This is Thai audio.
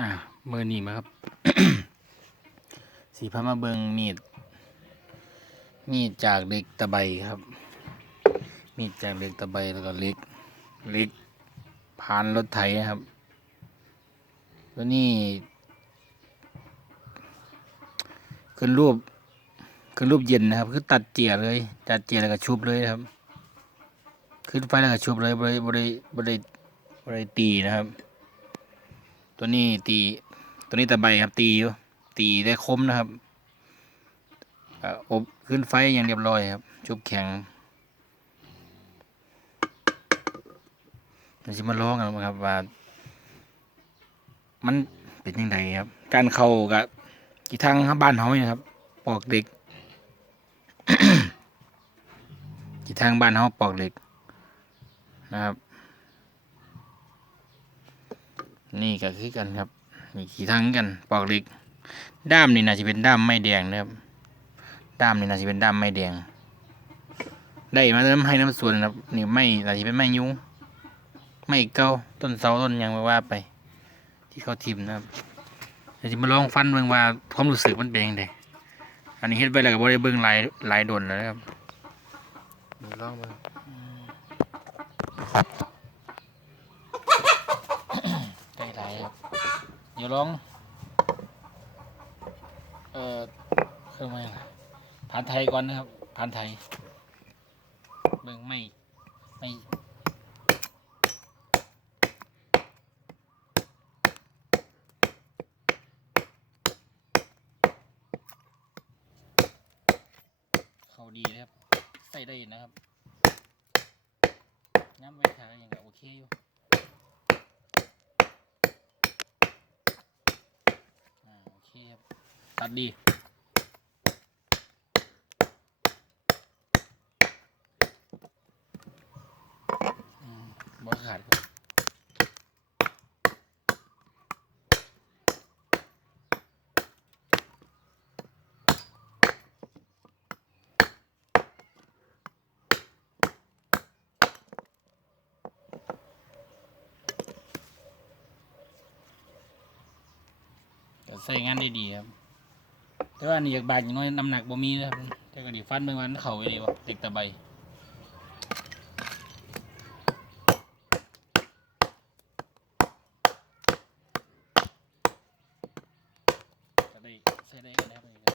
อ่ามือหนีมาครับ สีพามาเบิงมีด มีดจากเล็กตะไบครับ มีดจากเล็กตะไบแล้วก็เล็ก เล็กผ่านรถไถครับ แล้วนี่ขึ้นรูปขึ้นรูปเย็นนะครับ คือตัดเจียเลยตัดเจียแล้วก็ชุบเลยครับขึ้นไฟแล้วก็ชุบเลยบริบริบริบริตีนะครับ ตัวนี้ตี ตัวนี้ตะไบครับตีอยู่ตีได้คมนะครับอบขึ้นไฟอย่างเรียบร้อยครับ ชุบแข็งเราจะมาลองกันครับว่า มันเป็นยังไงครับ การเข้ากับกี่ทางบ้านเฮานี่นะครับ ปอกเด็กกี่ทางบ้านเฮาปอกเหล็กนะครับ นี่ก็คือกันครับนี่ขี่ทางกันปอกเหล็กด้ามนี่น่าจะเป็นด้ามไม้แดงนะครับด้ามนี่น่าจะเป็นด้ามไม้แดง ได้มาน้ำให้น้ำส่วนนะครับนี่ไม่น่าจะเป็นไม้ยุ้งไม้เก่าต้นเสาต้นยังไม่ว่าไป ที่เขาทิมนะครับเดี๋ยวจะมาลองฟันเบิ่งว่าความรู้สึกมันเป็นยังไงอันนี้เฮ็ดไปแล้วก็บ่ได้เบิ่งลายลายดนแล้วนะครับลองเบิ่ง ใกล้ไรครับ เดี๋ยวลอง เอ่อเครื่องไม่ผ่านไทยก่อนนะครับผ่านไทยเบิ่งไม่ไม่เขาดีนะครับ ใส่ได้นะครับน้ำไว้ทางอย่างกับโอเคอยู่ อ่าโอเครับตัดดีบ่ขาดครับ ใส่งานได้ดีครับ แต่ว่านี่อยากบางอย่างน้อยน้ำหนักบ่มีนะครับแต่ก็ดีฟันเมื่อวันเข่าไปดีวะเด็กตะใบก็ได้ใช้ได้นะครับ